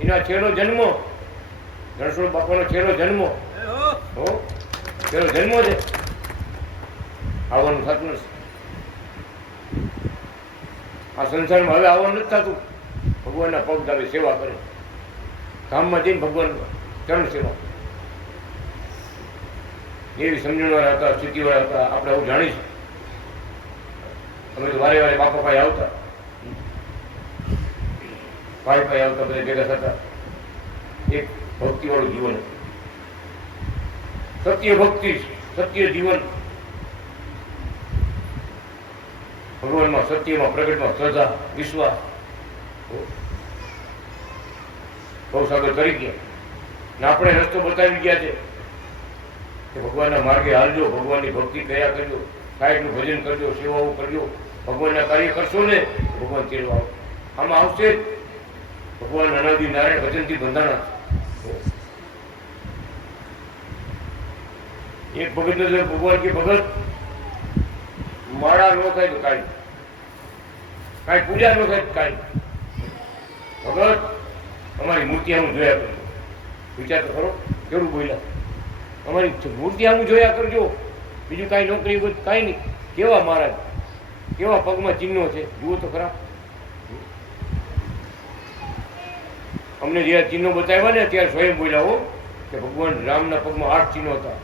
એના છેલ્લો જન્મ રણછોડ બાપાનો છેલ્લો જન્મ, છેલ્લો જન્મ છે. આવવાનું થતું નથી. આ સંસારમાં હવે આવવાનું નથી થતું. ભગવાનના પગ દાવે સેવા કરે, ગામમાં જઈને ભગવાન ચરણ સેવા. એવી સમજણવાળા હતા, સ્થિતિવાળા હતા. આપણે આવું જાણીશું. અમે તો વારે વારે બાપા ભાઈ આવતા, ભાઈ ભાઈ આવતા, બધા ભેગા થતા. એક ભક્તિવાળું જીવન, સત્ય ભક્તિ, સત્ય જીવન. ભગવાનમાં, સત્યમાં, પ્રગટમાં શ્રદ્ધા, વિશ્વાસ. ભવસાગર કરી ગયા ને આપણે રસ્તો બતાવી ગયા છે કે ભગવાનના માર્ગે હાલજો, ભગવાનની ભક્તિ કર્યા કરજો, સાહેબનું ભજન કરજો, સેવાઓ કરજો, ભગવાનના કાર્ય કરશો ને ભગવાન તેડવા આવો. આમાં આવશે ભગવાન અનાદિ નારાયણ ભજનથી બંધાણા. એક ભગત ને ભગવાન કે ભગત માળા ન થાય તો કાંઈ, કાંઈ પૂજા ન થાય તો કાંઈ, ભગત અમારી મૂર્તિ આમ જોયા કરજો. વિચાર તો ખરો કેવું બોલ્યા, અમારી મૂર્તિ આમ જોયા કરજો, બીજું કાંઈ નોકરી હોય કાંઈ નહીં. કેવા મહારાજ, કેવા પગમાં ચિહ્નો છે, જુઓ તો ખરા. અમને જ્યારે ચિહ્નો બતાવ્યા ને ત્યારે સ્વયં બોલ્યા હો કે ભગવાન રામના પગમાં 8 ચિહ્નો હતા.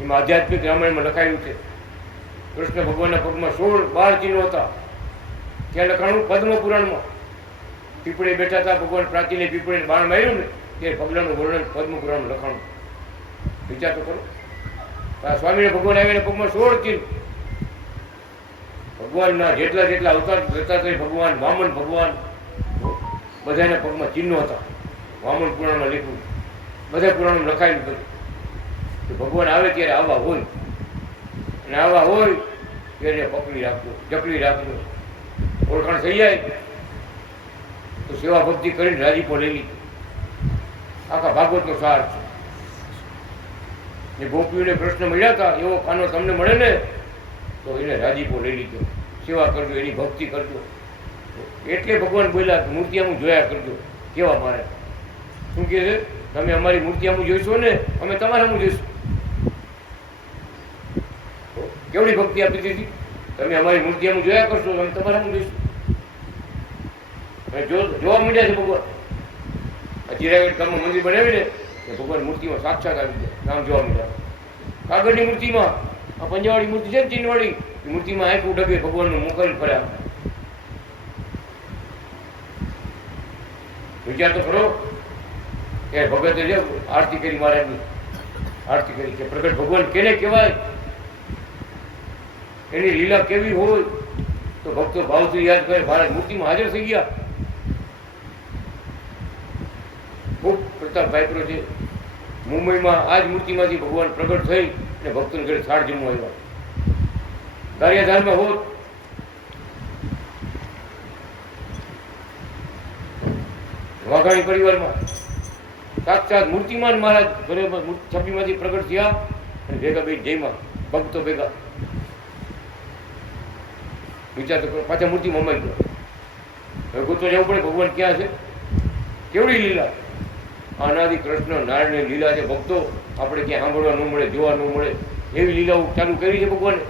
એમાં આધ્યાત્મિક રામાયણમાં લખાયું છે. કૃષ્ણ ભગવાનના પગમાં 16-12 ચિહ્નો હતા. ત્યાં લખાણું પદ્મ પુરાણમાં. પીપળે બેઠા હતા ભગવાન પ્રાચીને પીપળે બાણ માર્યું ને તે પગલાનું વર્ણન પદ્મ પુરાણમાં લખાણું. વિચાર તો કરો. આ સ્વામીને ભગવાન આવીને પગમાં 16 ચિહ્ન. ભગવાનના જેટલા જેટલા અવતાર જતા થઈ ભગવાન વામન ભગવાન બધાના પગમાં ચિહ્નો હતા. વામન પુરાણમાં લખ્યું, બધા પુરાણમાં લખાયેલું બધું કે ભગવાન આવે ત્યારે આવા હોય અને આવા હોય ત્યારે પકડી રાખજો, જકડી રાખજો. ઓળખાણ થઈ જાય તો સેવા ભક્તિ કરીને રાજીપો લઈ લીધો. આખા ભાગવતનો સાર છે. જે ગોપીઓને પ્રશ્ન મળ્યા હતા એવો કાનો તમને મળે ને તો એને રાજીપો લઈ લીધો. સેવા કરજો, એની ભક્તિ કરજો. એટલે ભગવાન બોલ્યા મૂર્તિયામું જોયા કરજો. કેવા મારે શું કહે છે? તમે અમારી મૂર્તિયામું જોઈશો ને અમે તમારામું જોઈશું. કેવડી ભક્તિ આપી દીધી. તમે અમારી મૂર્તિયામું જોયા કરશો અમે તમારામું જોઈશું. જોવા મળ્યા છે ભગવાન. જીરાગઢ ગામમાં મંદિર બનાવીને ભગવાન મૂર્તિમાં સાક્ષાત આવી ગયા. નામ જોવા મળ્યા. કાગળની મૂર્તિમાં આ પંજાવાળી મૂર્તિ છે ને ચીનવાળી એ મૂર્તિમાં આંખું ડગે ભગવાનનું મોકલી ફર્યા. વિચાર તો ખરો કે ભગતે જે આરતી કરી મહારાજની આરતી કરી કે પ્રગટ ભગવાન કેને કહેવાય, એની લીલા કેવી હોય તો ભક્તો ભાવથી યાદ કરે. મહારાજ મૂર્તિમાં હાજર થઈ ગયા. ખૂબ પ્રતાપ પાયપરો છે. મુંબઈમાં આ જ મૂર્તિમાંથી ભગવાન પ્રગટ થઈ અને ભક્તોને ઘરે થાળ જમવા આવ્યા. ગારિયાધારમાં હોત વાઘાણી પરિવારમાં સાક્ષાત મૂર્તિમાન મહારાજ ઘરે છબીમાંથી પ્રગટ થયા અને ભેગા બે જયમાં ભક્તો ભેગા. વિચાર તો પાછા મૂર્તિમાં અમારી ગયો. હવે ગોતવા જવું પડે ભગવાન ક્યાં છે. કેવડી લીલા. અનાદિ કૃષ્ણ નારાયણની લીલા છે. ભક્તો આપણે ક્યાં સાંભળવા ન મળે, જોવા ન મળે એવી લીલાઓ ચાલુ કરી છે ભગવાને.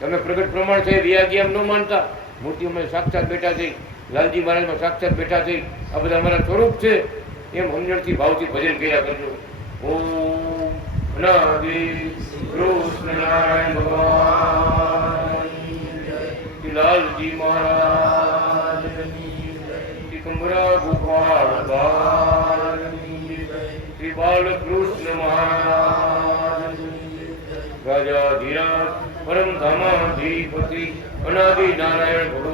તમે પ્રગટ પ્રમાણ છે વિયાગી એમ ન માનતા. મૂર્તિઓમાં સાક્ષાત બેઠા થઈ, લાલજી મહારાજમાં સાક્ષાત બેઠા થઈ. આ બધા અમારા સ્વરૂપ છે એમ સમજણથી ભાવથી ભજન કર્યા કરજો. ઓમ અનાદિ કૃષ્ણ નારાયણ ભગવાન, લાલજી મહારાજ, કમરા ગોપાળ બાલ, શ્રી બાલકૃષ્ણ મહારાજ, રાજાધિરાજ પરમ ધામાધિપતિ અનાદિ નારાયણ ભગવાન.